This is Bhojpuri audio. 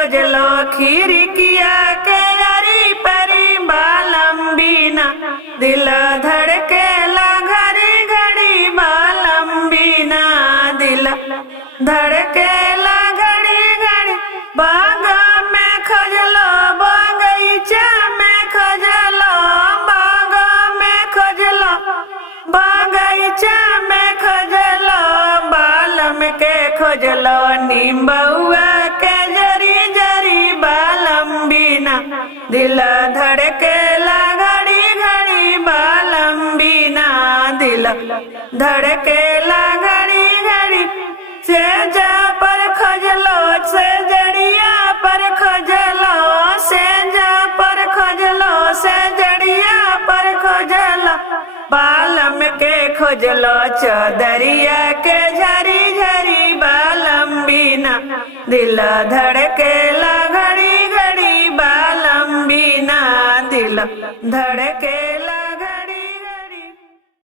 खोजलो खिड़किया के अरी परी बालम बिना दिल धड़केला घड़ी घड़ी बालम बिना दिल धड़केला घड़ी घड़ी बाग में खोजलो बगीचा में खोजलो बाग में खोजलो बगीचा में खोजलो बालम के खोजलो नींबुआ के जरी जरी बालम बिना दिल धड़केला घड़ी घड़ी बालम बिना दिल धड़केला घड़ी घड़ी से जा पर खोजलो से जड़िया पर खोजलो से जा पर खोजलो से जड़िया पर खोजलो बालम के खोजलो चौदरिया के झरी झरी बालम बिना दिल धड़केला घड़ी घड़ी बालम बिना दिल धड़के